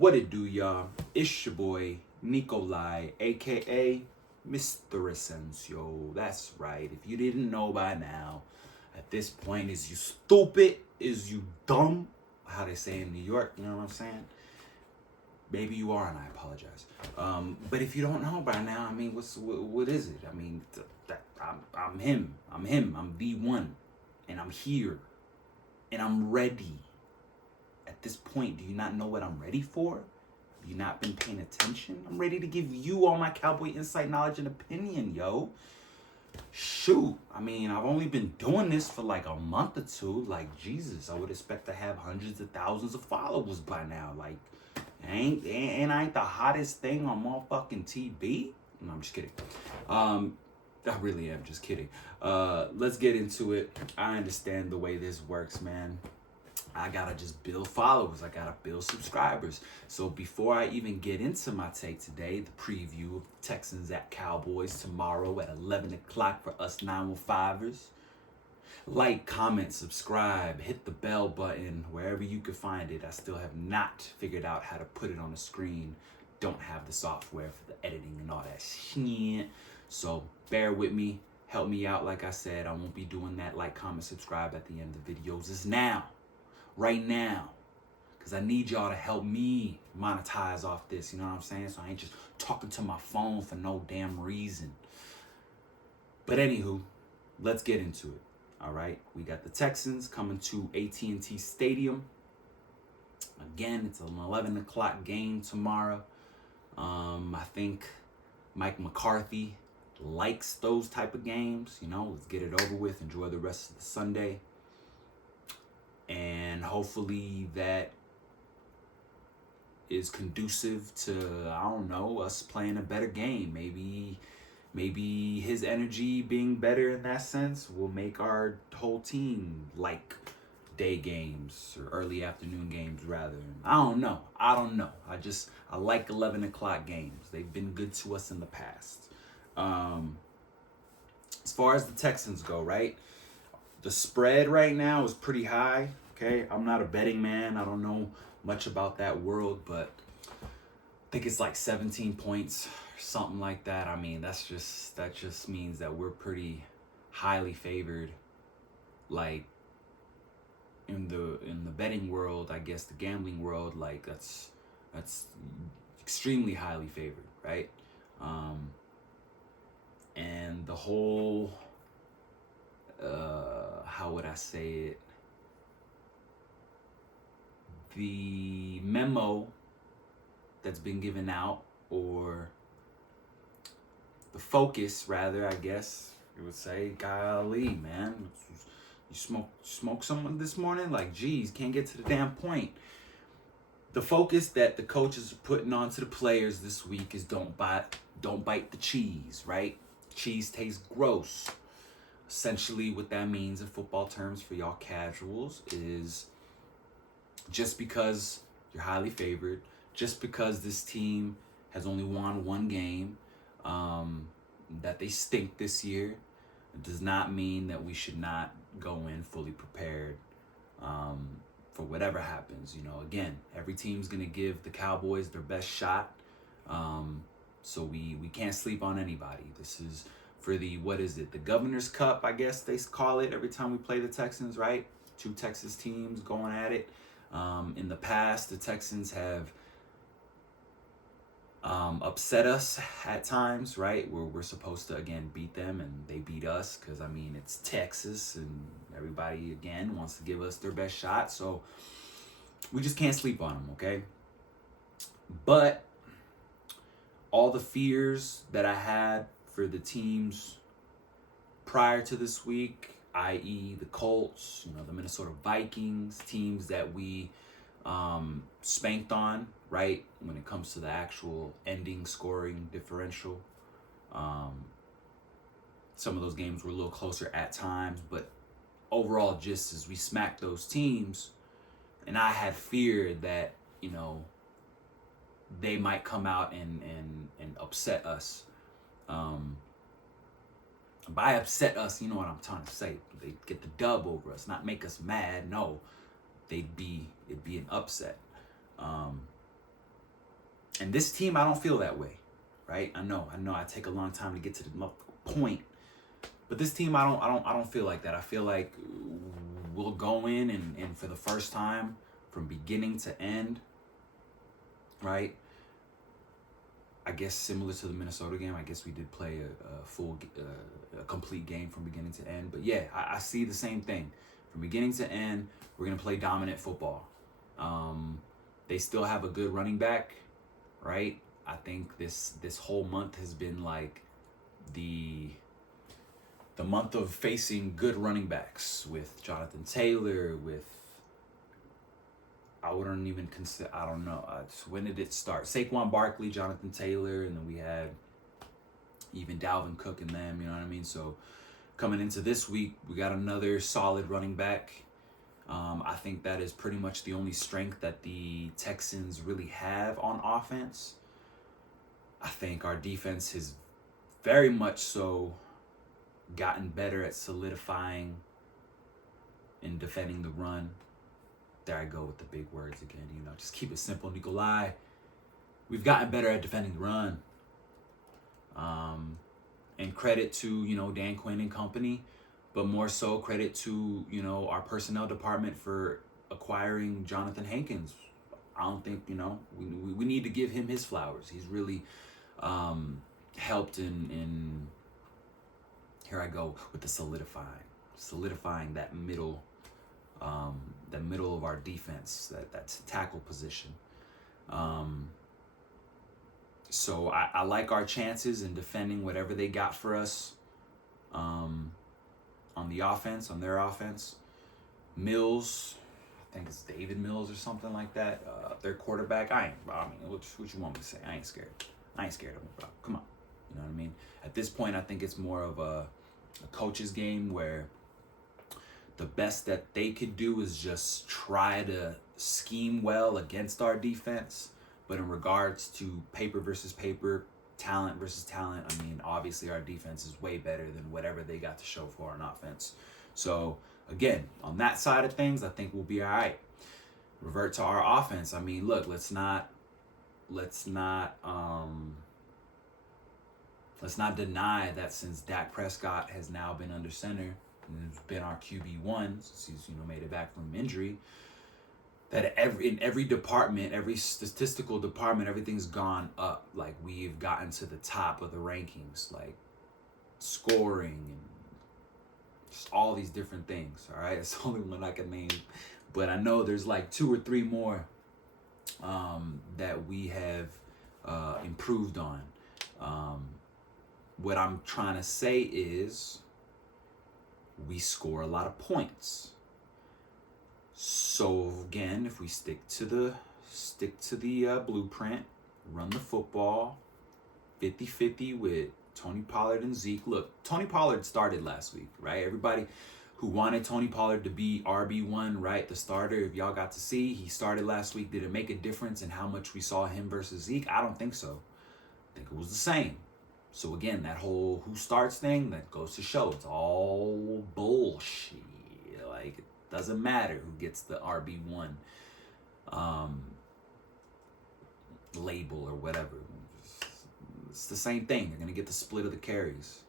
What it do, y'all? It's your boy Nikolai, aka Mr. Asensio. That's right. If you didn't know by now, at this point, is you stupid? Is you dumb? How they say in New York, you know what I'm saying? Maybe you are, and I apologize. But if you don't know by now, I mean, what is it? I mean, I'm him. I'm him. I'm the one, and I'm here, and I'm ready. At this point, do you not know what I'm ready for? Have you not been paying attention? I'm ready to give you all my Cowboy insight, knowledge, and opinion, yo. Shoot, I mean, I've only been doing this for like a month or two. Like, Jesus, I would expect to have hundreds of thousands of followers by now. Like, I ain't the hottest thing on motherfucking TV. No, I'm just kidding. I really am just kidding. Let's get into it. I understand the way this works, man. I gotta just build followers. I gotta build subscribers. So before I even get into my take today, the preview of Texans at Cowboys tomorrow at 11 o'clock for us 915ers. Like, comment, subscribe, hit the bell button wherever you can find it. I still have not figured out how to put it on the screen. Don't have the software for the editing and all that shit. So bear with me. Help me out. Like I said, I won't be doing that like, comment, subscribe at the end of the videos. It's now. Right now, because I need y'all to help me monetize off this, you know what I'm saying? So I ain't just talking to my phone for no damn reason. But anywho, let's get into it. All right, we got the Texans coming to AT&T Stadium. Again, it's an 11 o'clock game tomorrow. I think Mike McCarthy likes those type of games. You know, let's get it over with. Enjoy the rest of the Sunday. And hopefully that is conducive to, I don't know, us playing a better game. Maybe his energy being better in that sense will make our whole team like day games or early afternoon games rather. I don't know. I like 11 o'clock games. They've been good to us in the past. As far as the Texans go, right? The spread right now is pretty high, okay? I'm not a betting man. I don't know much about that world, but I think it's like 17 points or something like that. I mean, that just means that we're pretty highly favored. Like in the betting world, I guess the gambling world, like that's extremely highly favored, right? And the whole how would I say it? The memo that's been given out, or the focus, rather, I guess you would say, golly, man, you smoke someone this morning? Like, geez, can't get to the damn point. The focus that the coaches are putting onto the players this week is don't bite the cheese, right? Cheese tastes gross. Essentially, what that means in football terms for y'all casuals is just because you're highly favored, just because this team has only won one game, that they stink this year, it does not mean that we should not go in fully prepared for whatever happens. You know, again, every team's going to give the Cowboys their best shot, so we can't sleep on anybody. This is for the, the Governor's Cup, I guess they call it every time we play the Texans, right? Two Texas teams going at it. In the past, the Texans have upset us at times, right? Where we're supposed to, again, beat them, and they beat us because, I mean, it's Texas, and everybody, again, wants to give us their best shot. So we just can't sleep on them, okay? But all the fears that I had for the teams prior to this week, i.e. the Colts, you know, the Minnesota Vikings, teams that we spanked on, right, when it comes to the actual ending scoring differential. Some of those games were a little closer at times, but overall, just as we smacked those teams, and I had feared that, you know, they might come out and upset us. By upset us, you know what I'm trying to say. They get the dub over us, not make us mad. No, it'd be an upset. And this team, I don't feel that way, right? I know. I take a long time to get to the point, but this team, I don't feel like that. I feel like we'll go in and for the first time, from beginning to end, right? I guess similar to the Minnesota game, I guess we did play a complete game from beginning to end. But yeah, I see the same thing. From beginning to end, we're going to play dominant football. They still have a good running back, right? I think this whole month has been like the month of facing good running backs with Jonathan Taylor, with, I wouldn't even consider, I don't know. When did it start? Saquon Barkley, Jonathan Taylor, and then we had even Dalvin Cook and them, you know what I mean? So coming into this week, we got another solid running back. I think that is pretty much the only strength that the Texans really have on offense. I think our defense has very much so gotten better at solidifying and defending the run. There I go with the big words again, just keep it simple, Nikolai. We've gotten better at defending the run. And credit to, Dan Quinn and company, but more so credit to, our personnel department for acquiring Jonathan Hankins. I don't think, we need to give him his flowers. He's really helped in here I go with the solidifying that middle of our defense, that's tackle position. So I like our chances in defending whatever they got for us on the offense, on their offense. Mills, I think it's David Mills or something like that, their quarterback. What you want me to say? I ain't scared of him, bro. Come on. You know what I mean? At this point, I think it's more of a coach's game where the best that they could do is just try to scheme well against our defense. But in regards to paper versus paper, talent versus talent, obviously our defense is way better than whatever they got to show for on offense. So again, on that side of things, I think we'll be all right. Revert to our offense. Look, let's not deny that since Dak Prescott has now been under center and has been our QB1 since he's made it back from injury, that in every department, every statistical department, everything's gone up. Like, we've gotten to the top of the rankings, like scoring and just all these different things. All right, it's the only one I can name, but I know there's like 2 or 3 more that we have improved on. What I'm trying to say is we score a lot of points. So again, if we stick to the blueprint, run the football 50-50 with Tony Pollard and Zeke. Look, Tony Pollard started last week, right? Everybody who wanted Tony Pollard to be RB1, right, the starter, if y'all got to see, he started last week. Did it make a difference in how much we saw him versus Zeke? I don't think so. I think it was the same. So again, that whole who starts thing, that goes to show it's all bullshit. Like, it doesn't matter who gets the RB1 label or whatever. It's the same thing. You're going to get the split of the carries.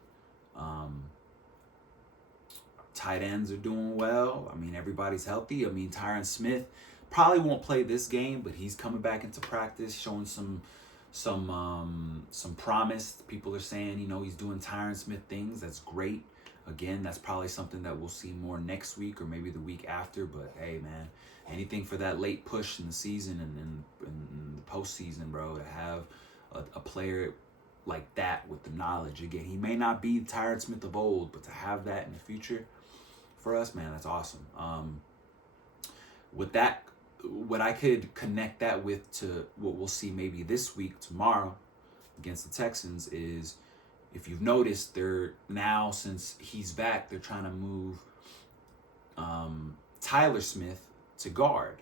Tight ends are doing well. Everybody's healthy. Tyron Smith probably won't play this game, but he's coming back into practice, showing some promise. People are saying, he's doing Tyron Smith things. That's great. Again, that's probably something that we'll see more next week or maybe the week after. But hey, man, anything for that late push in the season and the postseason, bro, to have a player like that with the knowledge. Again, he may not be Tyron Smith of old, but to have that in the future for us, man, that's awesome. With that, what I could connect that with to what we'll see maybe this week, tomorrow, against the Texans is, if you've noticed, they're now, since he's back, they're trying to move Tyler Smith to guard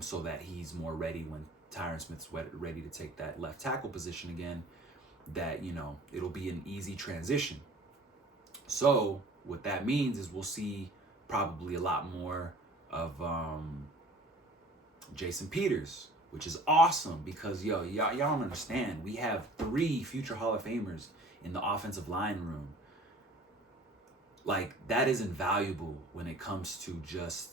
so that he's more ready when Tyron Smith's ready to take that left tackle position again, that, it'll be an easy transition. So what that means is we'll see probably a lot more of Jason Peters which is awesome because, y'all don't understand. We have 3 future Hall of Famers in the offensive line room. Like, that is invaluable when it comes to just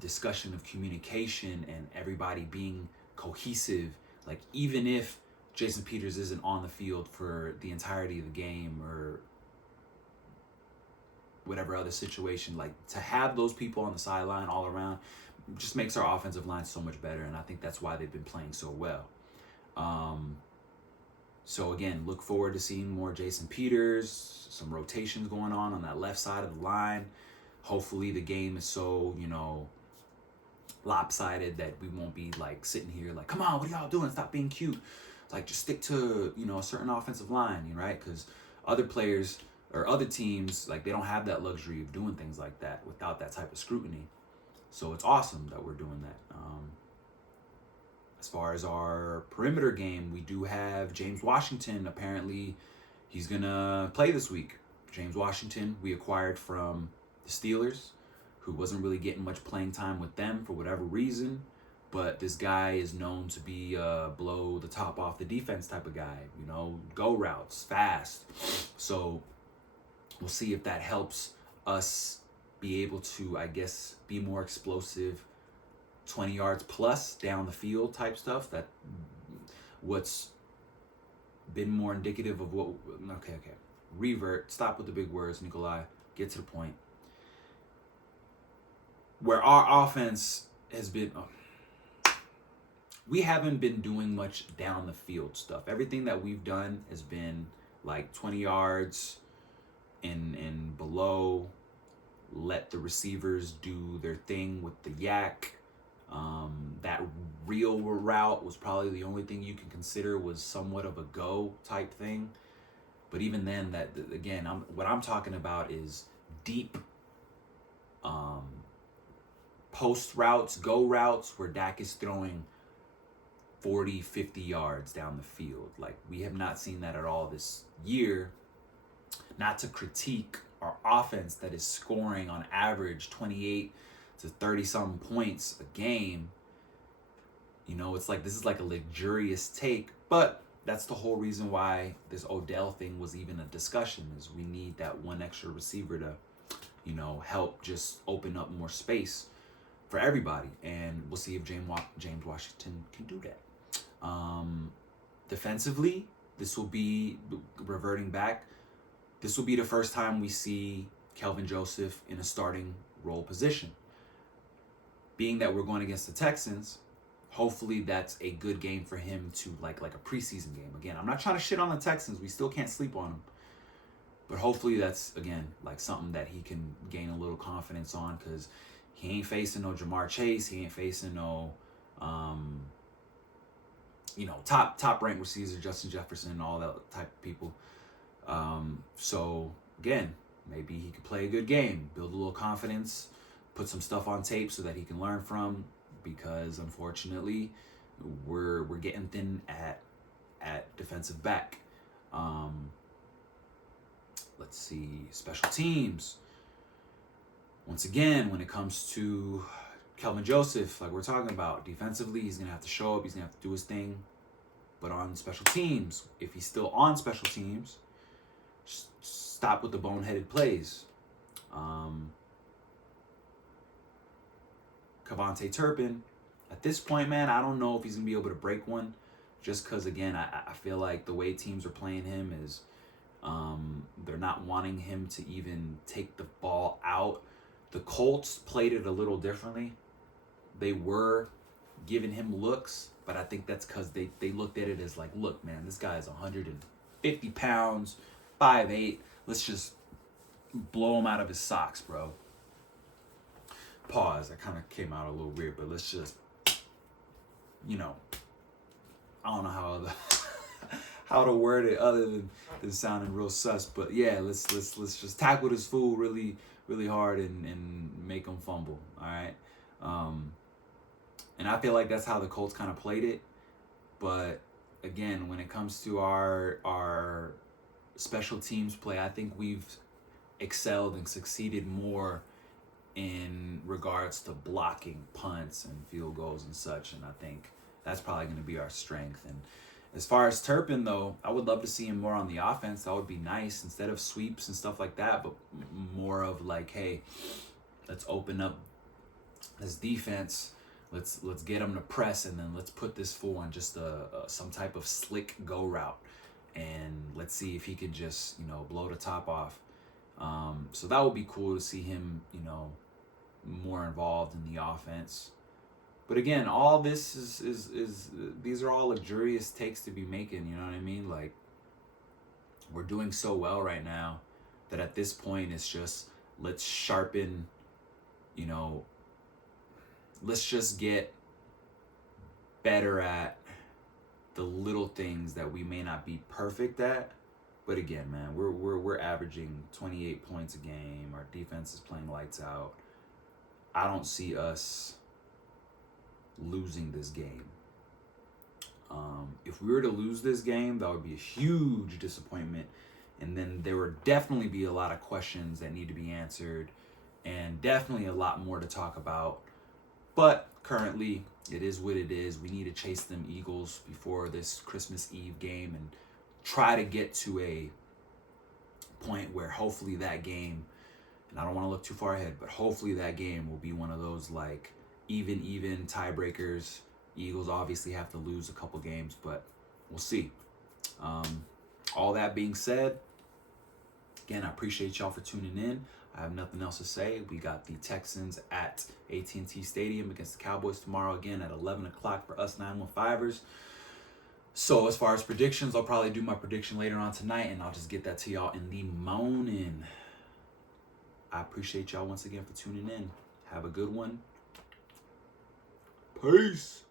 discussion of communication and everybody being cohesive. Like, even if Jason Peters isn't on the field for the entirety of the game or whatever other situation, like, to have those people on the sideline all around just makes our offensive line so much better, and I think that's why they've been playing so well. So again, look forward to seeing more Jason Peters, some rotations going on that left side of the line. Hopefully the game is so, lopsided that we won't be like sitting here like, come on, what are y'all doing? Stop being cute. Like, just stick to, a certain offensive line, right? Because other players or other teams, like, they don't have that luxury of doing things like that without that type of scrutiny. So it's awesome that we're doing that. As far as our perimeter game, we do have James Washington. Apparently, he's going to play this week. James Washington, we acquired from the Steelers, who wasn't really getting much playing time with them for whatever reason. But this guy is known to be blow the top off the defense type of guy, go routes, fast. So we'll see if that helps us be able to, I guess, be more explosive, 20 yards plus down the field type stuff. That what's been more indicative of what, okay. Revert, stop with the big words, Nikolai. Get to the point. Where our offense has been, we haven't been doing much down the field stuff. Everything that we've done has been like 20 yards and below. Let the receivers do their thing with the yak. That real route was probably the only thing you can consider was somewhat of a go type thing. But even then, that again, what I'm talking about is deep post routes, go routes where Dak is throwing 40, 50 yards down the field. Like, we have not seen that at all this year. Not to critique our offense that is scoring on average 28 to 30 some points a game. It's like, this is like a luxurious take, but that's the whole reason why this Odell thing was even a discussion, is we need that one extra receiver to, help just open up more space for everybody. And we'll see if James Washington can do that. Defensively, this will be, reverting back, this will be the first time we see Kelvin Joseph in a starting role position. Being that we're going against the Texans, hopefully that's a good game for him to, like a preseason game. Again, I'm not trying to shit on the Texans. We still can't sleep on them. But hopefully that's, again, like something that he can gain a little confidence on, because he ain't facing no Jamar Chase. He ain't facing no, top ranked receivers, Justin Jefferson and all that type of people. So again, maybe he could play a good game, build a little confidence, put some stuff on tape so that he can learn from, because unfortunately we're getting thin at defensive back. Let's see, special teams. Once again, when it comes to Kelvin Joseph, like we're talking about, defensively, he's going to have to show up. He's going to have to do his thing. But on special teams, if he's still on special teams, stop with the boneheaded plays. Kavontae Turpin, at this point, man, I don't know if he's going to be able to break one, just because, again, I feel like the way teams are playing him is they're not wanting him to even take the ball out. The Colts played it a little differently. They were giving him looks, but I think that's because they looked at it as like, look, man, this guy is 150 pounds, 5'8". Let's just blow him out of his socks, bro. Pause. That kind of came out a little weird, but let's just, I don't know how to word it other than sounding real sus. But yeah, let's just tackle this fool really, really hard and make him fumble. All right. And I feel like that's how the Colts kind of played it. But again, when it comes to our special teams play, I think we've excelled and succeeded more in regards to blocking punts and field goals and such. And I think that's probably going to be our strength. And as far as Turpin, though, I would love to see him more on the offense. That would be nice, instead of sweeps and stuff like that, but more of like, hey, let's open up this defense. Let's get them to press, and then let's put this fool on just some type of slick go route, and let's see if he can just blow the top off. So that would be cool to see him more involved in the offense. But again, all this is these are all luxurious takes to be making. You know what I mean? Like, we're doing so well right now that at this point it's just, let's sharpen. Let's just get better at the little things that we may not be perfect at. But again, man, we're averaging 28 points a game. Our defense is playing lights out. I don't see us losing this game. If we were to lose this game, that would be a huge disappointment. And then there would definitely be a lot of questions that need to be answered, and definitely a lot more to talk about. But currently, it is what it is. We need to chase them Eagles before this Christmas Eve game and try to get to a point where hopefully that game, and I don't want to look too far ahead, but hopefully that game will be one of those like even tiebreakers. Eagles obviously have to lose a couple games, but we'll see. All that being said, again, I appreciate y'all for tuning in. I have nothing else to say. We got the Texans at AT&T Stadium against the Cowboys tomorrow, again at 11 o'clock for us 915ers. So as far as predictions, I'll probably do my prediction later on tonight, and I'll just get that to y'all in the morning. I appreciate y'all once again for tuning in. Have a good one. Peace.